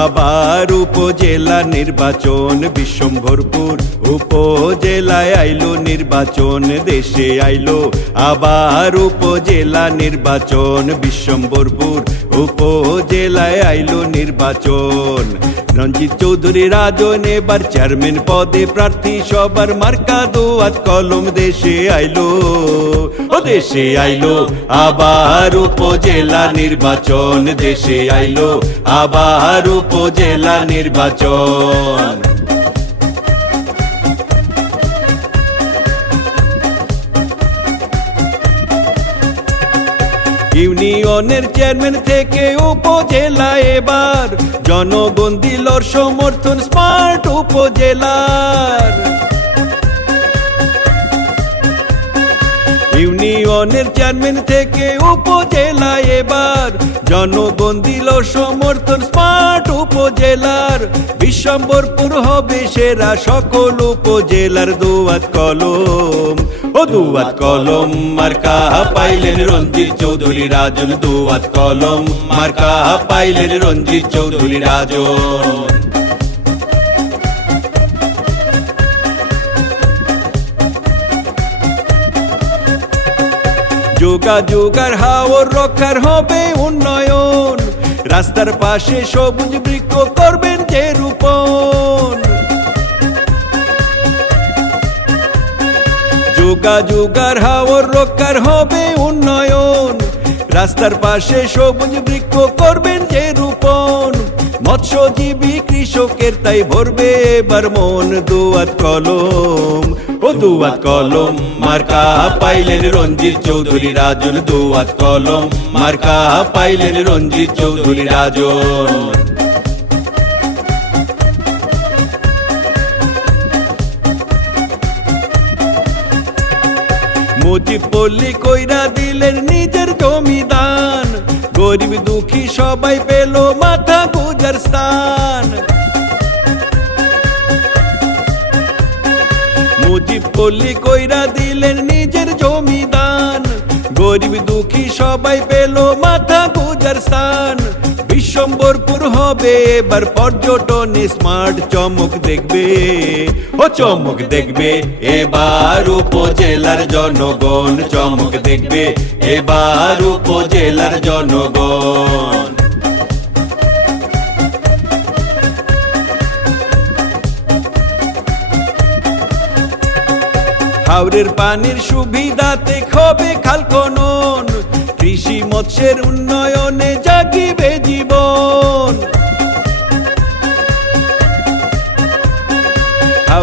আবার উপজেলা নির্বাচন বিশ্বম্ভরপুর উপজেলায় আইলো নির্বাচন দেশে আইলো আবার উপজেলা নির্বাচন বিশ্বম্ভরপুর উপজেলায় আইলো নির্বাচন। রঞ্জিত চৌধুরী রাজন, এবার চেয়ারম্যান পদে প্রার্থী, সবার মার্কা, দোয়াত কলম দেশে আইলো। ও দেশে আইলো, আবার উপজেলা নির্বাচন দেশে আইলো, আবার উপজেলা নির্বাচন। ইউনিয়নের চেয়ারম্যান থেকে উপজেলা এবার। জনগণ দিল সমর্থন স্মার্ট উপজেলার। ইউনিয়নের চেয়ারম্যান থেকে উপজেলা এবার। জনগণ দিল সমর্থন স্মার্ট উপজেলার। বিশ্বম্বরপুর হবে সেরা সকল উপজেলার দুয়াত কলম। ও দুয়াত কলম, মার্কা পাইলেন রঞ্জিত চৌধুরী রাজন, দুয়াত কলম, মার্কা পাইলেন রঞ্জিত চৌধুরী রাজন। যোগাযোগার হাওর রক্ষার হবে উন্নয়ন, রাস্তার পাশে সবুজ বৃক্ষ করবেন যে রূপন। যোগাযোগার হাওর রক্ষার হবে উন্নয়ন। রাস্তার পাশে সবুজ বৃক্ষ করবেন যে রূপন। মৎস্যজীবী কৃষকের তাই ভরবে এবার মন। দুয়াত কলম, ও দুয়াত কলম, মার্কা পাইলেন রঞ্জিত চৌধুরী রাজন। দুয়াত কলম, মার্কা পাইলেন রঞ্জিত চৌধুরী রাজন। মুজিব পল্লী কইরা দিলেন নিজের জমিদান। গরিব দুঃখী সবাই পেল মাথা গুজার স্থান। মুজিব পল্লী কইরা দিলেন নিজের জমিদান। গরিব দুঃখী সবাই পেল মাথা গুজার স্থান। বিশ্বম্বরপুর হবে, এবার পর্যটন স্মার্ট চমক দেখবে। ও চমক দেখবে, এবার উপজেলার জনগণ চমক দেখবে, এবার উপজেলার জনগণ। হাওরের পানির সুবিধাতে হবে খাল কৃষি মৎস্যের উন্নয়নে জাগিবে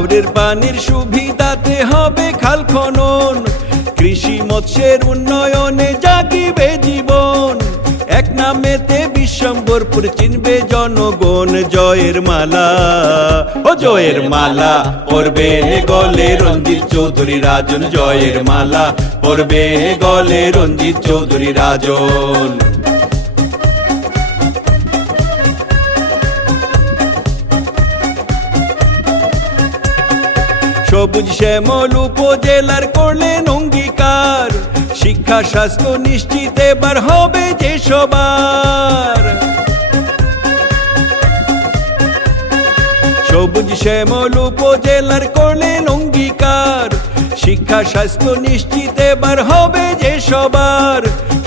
হাওরের পানির সুবিধাতে হবে খাল খনন। কৃষি মৎস্যের উন্নয়নে জাগিবে জীবন। এক নামেতে বিশ্বম্বরপুর চিনবে জনগণ জয়ের মালা। ও জয়ের মালা পরবে গলে রঞ্জিত চৌধুরী রাজন জয়ের মালা। পরবে গলে রঞ্জিত চৌধুরী রাজন। সবুজ শ্যামল উপজেলার করলেন অঙ্গীকার শিক্ষা, স্বাস্থ্য নিশ্চিত এবার হবে যে সবার। সবুজ শ্যামল উপজেলার করলেন অঙ্গীকার শিক্ষা, স্বাস্থ্য নিশ্চিত এবার হবে যে সবার।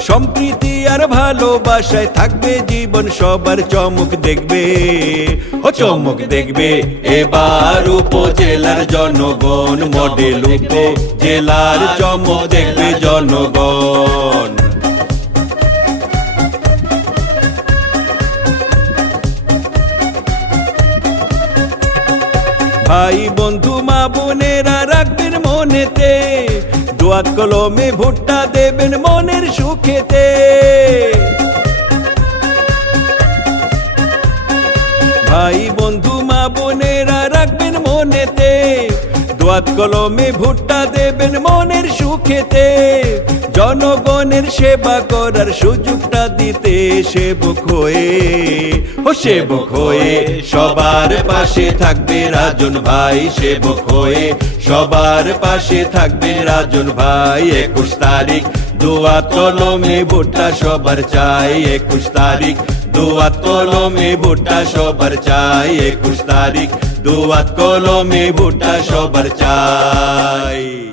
সম্প্রীতি আর ভালোবাসায় থাকবে জীবন, সবার চমক দেখবে। ও চমক দেখবে, এবার উপজেলার জনগণ মডেল উপজেলার চমক দেখবে জনগণ। ভাই বন্ধু, মা বোনেরা রাখবেন মনেতে দোয়াত কলমে ভুট্টা দেবেন মনের সুখেতে। ভাই, বন্ধু, মা, বোনেরা রাখবেন মনেতে। দোয়াত কলমে ভুট্টা দেবেন মনের সুখেতে। জনগণের সেবা করার সুযোগটা দিতে সেবক হয়ে, ও সেবক হয়ে, সবার পাশে থাকবে রাজন ভাই সেবক হয়ে, সবার পাশে থাকবে রাজন ভাই, একুশ তারিখ দুয়াত কলমে ভোটটা সবার চাই, একুশ তারিখ দুয়াত কলমে ভুট্টা সবার চাই, একুশ তারিখ দুয়াত কলমে ভুট্টা সবার চাই।